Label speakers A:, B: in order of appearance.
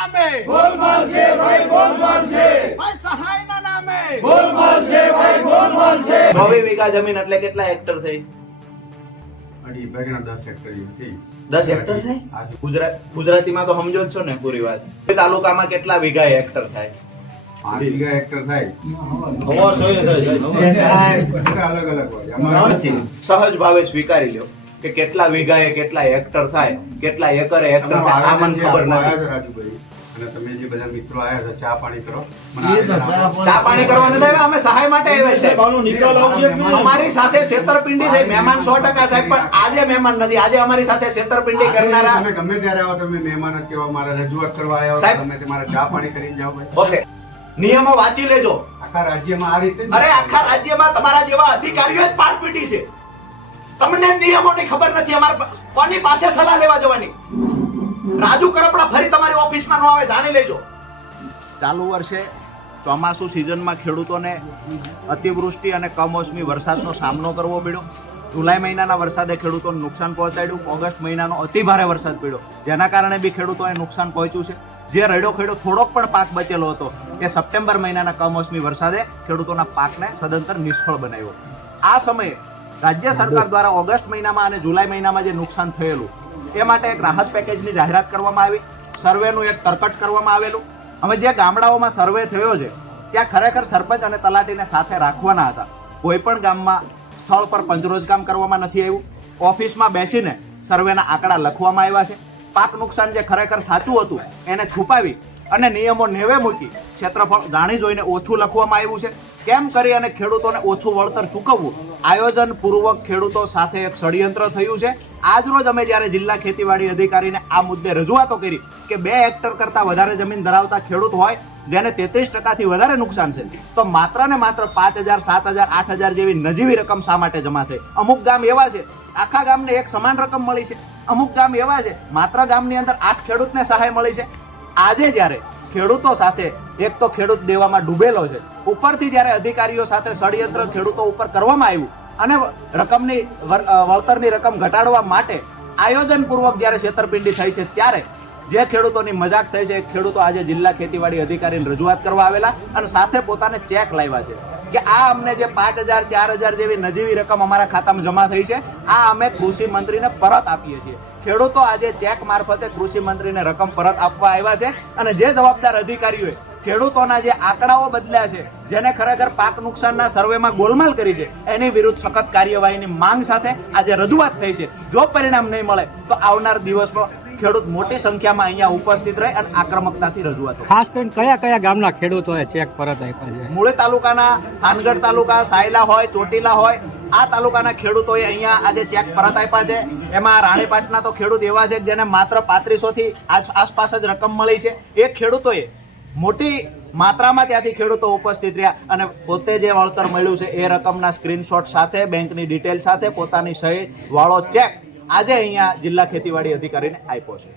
A: નામે ગોલમાલ છે ભાઈ ગોલમાલ છે ભાઈ સહાયના નામે ગોલમાલ છે ભાઈ ગોલમાલ છે
B: ચોવીસ વીઘા જમીન એટલે કેટલા હેક્ટર થઈ
C: થાય ગુજરાત
B: સહજ ભાવે સ્વીકારી લ્યો કે કેટલા વીઘા કેટલા હેક્ટર થાય કેટલા એકરે હેક્ટર આ મને ખબર
C: નથી અને તમે જે બધા મિત્રો આવ્યા છો ચા પાણી કરો
B: ચા પાણી કરવા નથી આવ્યા અમે સહાય માટે આવ્યા છે અમારી સાથે છેતરપિંડી થઈ મહેમાન સો ટકા સાહેબ પણ આજે મહેમાન નથી આજે અમારી સાથે છેતરપિંડી કરનારા
C: તમે ગમે ત્યારે આવો તમે મહેમાન જ કહેવા મારા રજૂઆત કરવા આવ્યા સાહેબ તમે તમારા ચા પાણી કરીને જાઓ
B: ઓકે નિયમો વાંચી લેજો
C: આખા રાજ્યમાં આ રીતે
B: અરે આખા રાજ્યમાં તમારા જેવા અધિકારીઓ જ પાર છે તમને નિયમોની ખબર નથી અમારે કોની પાસે સલાહ લેવા જવાની રાજુ કરપડા ફરી તમારી ઓફિસમાં ન આવે જાણી લેજો ચાલુ વર્ષે ચોમાસુ સિઝનમાં ખેડૂતોને અતિવૃષ્ટિ અને કમોસમી વરસાદનો સામનો કરવો પડ્યો જુલાઈ મહિનાના વરસાદે ખેડૂતોને નુકસાન પહોંચાડ્યું ઓગસ્ટ મહિનાનો અતિભારે વરસાદ પડ્યો જેના કારણે બી ખેડૂતોએ નુકસાન પહોંચ્યું છે જે રડ્યો ખેડો થોડોક પણ પાક બચેલો હતો એ સપ્ટેમ્બર મહિનાના કમોસમી વરસાદે ખેડૂતોના પાકને સદંતર નિષ્ફળ બનાવ્યો આ સમયે રાજ્ય સરકાર દ્વારા ઓગસ્ટ મહિનામાં અને જુલાઈ મહિનામાં જે નુકસાન થયેલું તે માટે એક રાહત પેકેજની જાહેરાત કરવામાં આવી સર્વેનું એક તરકટ કરવામાં આવેલું હવે જે ગામડાઓમાં સર્વે થયો છે ત્યાં ખરેખર સરપંચ અને તલાટીને સાથે રાખવાના હતા કોઈપણ ગામમાં સ્થળ પર પંચરોજકામ કરવામાં નથી આવ્યું ઓફિસમાં બેસીને સર્વેના આંકડા લખવામાં આવ્યા છે પાક નુકસાન જે ખરેખર સાચું હતું એને છુપાવી અને નિયમો નેવે મૂકી ક્ષેત્રફળ જાણી જોઈને ઓછું લખવામાં આવ્યું છે કેમ કરી અને ખેડૂતોને ઓછું વળતર ચૂકવવું આયોજનપૂર્વક ખેડૂતો સાથે એક ષડયંત્ર થયું છે આજરોજ અમે જ્યારે જિલ્લા ખેતીવાડી અધિકારીને આ મુદ્દે રજૂઆતો કરી કે બે હેક્ટર કરતાં વધારે જમીન ધરાવતા ખેડૂત હોય જેને તેત્રીસ ટકાથી વધારે નુકસાન છે તો માત્ર ને માત્ર પાંચ હજાર સાત હજાર આઠ હજાર જેવી નજીવી રકમ શા માટે જમા થઈ અમુક ગામ એવા છે આખા ગામને એક સમાન રકમ મળી છે અમુક ગામ એવા છે માત્ર ગામની અંદર આઠ ખેડૂતને સહાય મળી છે આજે જ્યારે ખેડૂતો સાથે એક તો ખેડૂત દેવામાં ડૂબેલો છે ઉપરથી જ્યારે અધિકારીઓ સાથે ષડયંત્ર ખેડૂતો ઉપર કરવામાં આવ્યું અને રકમની વળતરની રકમ ઘટાડવા માટે આયોજનપૂર્વક જ્યારે છેતરપિંડી થઈ છે ત્યારે જે ખેડૂતોની મજાક થઈ છે ખેડૂતો આજે જિલ્લા ખેતીવાડી અધિકારીને રજૂઆત કરવા આવેલા અને સાથે પોતાને ચેક લાવ્યા છે કે આ અમને જે પાંચ હજાર ચાર હજાર જેવી નજીવી રકમ અમારા ખાતામાં જમા થઈ છે આ અમે કૃષિ મંત્રીને પરત આપીએ છીએ ખેડૂતો આજે ચેક મારફતે કૃષિ મંત્રીને રકમ પરત આપવા આવ્યા છે અને જે જવાબદાર અધિકારીઓએ ખેડૂતોના જે આંકડાઓ બદલ્યા છે જેને ખરેખર પાક નુકસાનના સર્વેમાં ગોલમાલ કરી છે એની વિરુદ્ધ સખત કાર્યવાહીની માંગ સાથે આજે રજૂઆત થઈ છે જો પરિણામ નહીં મળે તો આવનાર દિવસમાં ખેડૂત મોટી સંખ્યામાં અહીંયા ઉપસ્થિત રહે અને આક્રમકતાથી રજૂઆત ખાસ કરીને કયા કયા ગામના ખેડૂતો ચેક પરત આપ્યા છે મૂળે તાલુકાના થાનગઢ તાલુકા સાયલા હોય ચોટીલા હોય આ તાલુકાના ખેડૂતોએ અહીંયા આજે ચેક પરત આપ્યા છે એમાં રાણીપાટના તો ખેડૂત એવા છે જેને માત્ર પાંત્રીસોથી આસપાસ જ રકમ મળી છે એ ખેડૂતોએ મોટી માત્રામાં ત્યાંથી ખેડૂતો ઉપસ્થિત રહ્યા અને પોતે જે વળતર મળ્યું છે એ રકમના સ્ક્રીનશોટ સાથે બેંકની ડિટેલ સાથે પોતાની સહી વાળો ચેક આજે અહીંયા જિલ્લા ખેતીવાડી અધિકારીને આપ્યો છે